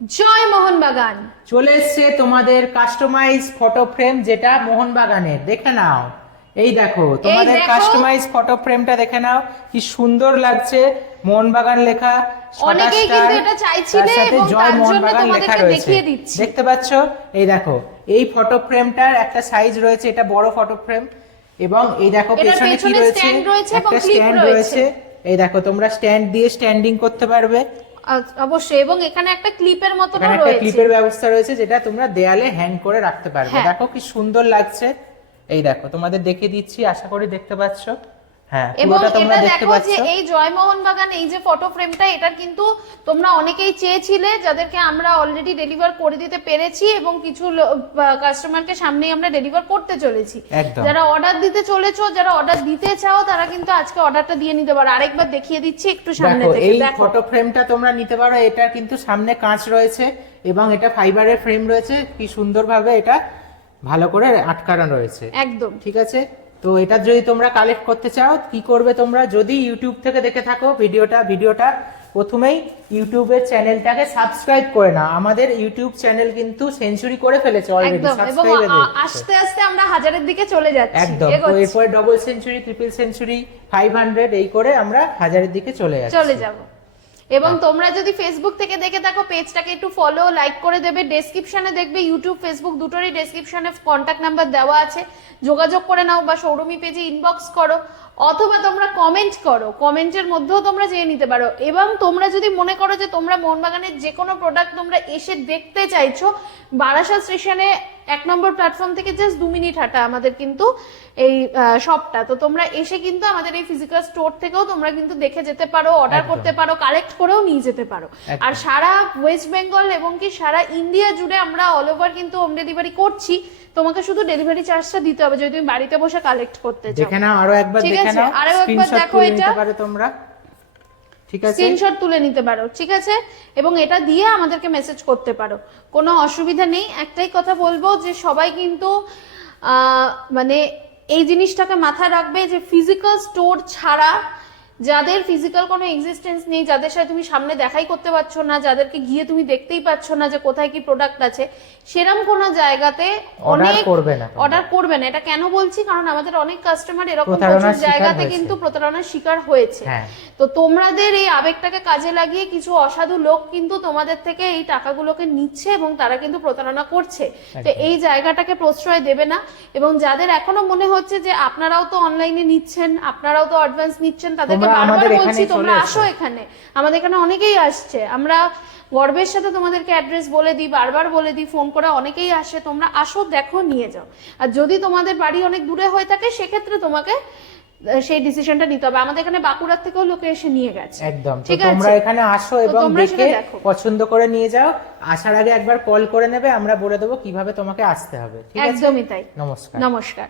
জয় মোহনবাগান। চলে এসছে তোমাদের কাস্টমাইজ ফটো ফ্রেম, যেটা মোহনবাগানের। দেখে নাও, এই দেখো তোমাদের কাস্টমাইজ ফটো ফ্রেমটা দেখে নাও, কি সুন্দর লাগছে। মোহনবাগান লেখা, অনেকেই কিন্তু এটা চাইছিলে এবং তার জন্য তোমাদেরকে দেখিয়ে দিচ্ছি। দেখতে পাচ্ছো, এই দেখো এই ফটো ফ্রেমটার একটা সাইজ রয়েছে, এটা বড় ফটো ফ্রেম। এবং এই দেখো পেছনে কি রয়েছে, একটা স্ট্যান্ড রয়েছে। এই দেখো তোমরা স্ট্যান্ড দিয়ে স্ট্যান্ডিং করতে পারবে অবশ্যই, এবং এখানে একটা ক্লিপের মতো রয়েছে, একটা ক্লিপের ব্যবস্থা রয়েছে, যেটা তোমরা দেয়ালে হ্যাং করে রাখতে পারবে। দেখো কি সুন্দর লাগছে। এই দেখো তোমাদের দেখিয়ে দিচ্ছি, আশা করি দেখতে পাচ্ছ। হ্যাঁ, পুরোটা তোমরা দেখতে পাচ্ছ। যে এই জয় মোহনবাগান এই যে ফটো ফ্রেমটা, এটা কিন্তু তোমরা অনেকেই চেয়েছিলে, যাদেরকে আমরা অলরেডি ডেলিভার করে দিতে পেরেছি এবং কিছু কাস্টমারকে সামনেই আমরা ডেলিভার করতে চলেছি। যারা অর্ডার দিতে চলেছো, যারা অর্ডার দিতে চাও, তারা কিন্তু আজকে অর্ডারটা দিয়ে নিতে পারো। আরেকবার দেখিয়ে দিচ্ছি একটু সামনে থেকে। এই ফটো ফ্রেমটা তোমরা নিতে পারো। এটা কিন্তু সামনে কাঁচ রয়েছে এবং এটা ফাইবারের ফ্রেম রয়েছে, কি সুন্দরভাবে এটা ভালো করে আটকানো রয়েছে। একদম ঠিক আছে। তো এটা যদি তোমরা কালেক্ট করতে চাও, কি করবে তোমরা, যদি ইউটিউব থেকে দেখে থাকো ভিডিওটা প্রথমেই ইউটিউবের চ্যানেলটাকে সাবস্ক্রাইব করে নাও। আমাদের ইউটিউব চ্যানেল কিন্তু সেঞ্চুরি করে ফেলেছে অলরেডি, সাবস্ক্রাইব আস্তে আস্তে আমরা 1000 এর দিকে চলে যাচ্ছি। একদম, এরপর ডবল সেঞ্চুরি, ট্রিপল সেঞ্চুরি, 500 এই করে আমরা 1000 এর দিকে চলে যাব। এবং তোমরা যদি ফেসবুক থেকে দেখে থাকো, পেজটাকে একটু ফলো লাইক করে দেবে। ডেসক্রিপশনে দেখবে, ইউটিউব ফেসবুক দুটোরই ডেসক্রিপশনে কন্ট্যাক্ট নাম্বার দেওয়া আছে, যোগাযোগ করে নাও বা শোরুমি পেজে ইনবক্স করো, অথবা তোমরা কমেন্ট করো, কমেন্টের মধ্যেও তোমরা চেয়ে নিতে পারো। এবং তোমরা যদি মনে করো যে তোমরা মোহনবাগানের যে কোনো প্রোডাক্ট তোমরা এসে দেখতে চাইছো, বারাসাত স্টেশনে 1 নম্বর প্ল্যাটফর্ম থেকে জাস্ট 2 মিনিট হাঁটা আমাদের কিন্তু এই শপটা। তো তোমরা এসে কিন্তু আমাদের এই ফিজিক্যাল স্টোর থেকেও তোমরা কিন্তু দেখে যেতে পারো, অর্ডার করতে পারো, কালেক্ট করেও নিয়ে যেতে পারো। আর সারা ওয়েস্ট বেঙ্গল এবং কি সারা ইন্ডিয়া জুড়ে আমরা অল ওভার কিন্তু হোম ডেলিভারি করছি। তোমাকে শুধু ডেলিভারি চার্জটা দিতে হবে যদি তুমি বাড়িতে বসে কালেক্ট করতে চাও। দেখে নাও, আরো একবার দেখে নাও, আরো একবার দেখো, এটা পারো তোমরা। ঠিক আছে, স্ক্রিনশট তুলে নিতে পারো। ঠিক আছে, এবং এটা দিয়ে আমাদেরকে মেসেজ করতে পারো, কোনো অসুবিধা নেই। একটাই কথা বলবো যে সবাই কিন্তু মানে এই জিনিসটাকে মাথায় রাখবে যে ফিজিক্যাল স্টোর ছাড়া, যাদের ফিজিক্যাল কোনো এক্সিস্টেন্স নেই, যাদের সাথে তুমি সামনে দেখাই করতে পারছো না, যাদেরকে গিয়ে তুমি দেখতেই পাচ্ছ না যে কোথায় কি প্রোডাক্ট আছে, সেরকম কোনো জায়গাতে অনেক অর্ডার করবে না। এটা কেন বলছি, কারণ আমাদের অনেক কাস্টমার এরকম প্রচুর জায়গাতে কিন্তু প্রতারণার শিকার হয়েছে। তো তোমাদের এই আবেগটাকে কাজে লাগিয়ে কিছু অসাধু লোক কিন্তু তোমাদের থেকে এই টাকাগুলোকে নিচ্ছে এবং তারা কিন্তু প্রতারণা করছে। তো এই জায়গাটাকে প্রশ্রয় দেবে না। এবং যাদের এখনো মনে হচ্ছে যে আপনারাও তো অনলাইনে নিচ্ছেন, আপনারাও তো অ্যাডভান্স নিচ্ছেন, তাদেরকে বারবার বলছি তোমরা আসো এখানে। আমাদের এখানে অনেকেই আসছে, আমরা গর্বের সাথে তোমাদেরকে অ্যাড্রেস বলে দিই, বারবার বলে দিই, ফোন করে অনেকেই আসে। তোমরা আসো, দেখো, নিয়ে যাও। আর যদি তোমাদের বাড়ি অনেক দূরে হয়ে থাকে, সেক্ষেত্রে তোমাকে সেই ডিসিশনটা নিতে হবে। আমাদের এখানে বাঁকুড়ার থেকেও লোকে এসে নিয়ে গেছে। একদম, তোমরা এখানে আসো এবং দেখে পছন্দ করে নিয়ে যাও। আসার আগে একবার কল করে নেবে, আমরা বলে দেবো কিভাবে তোমাকে আসতে হবে। ঠিক আছে, একদমই তাই। নমস্কার। নমস্কার।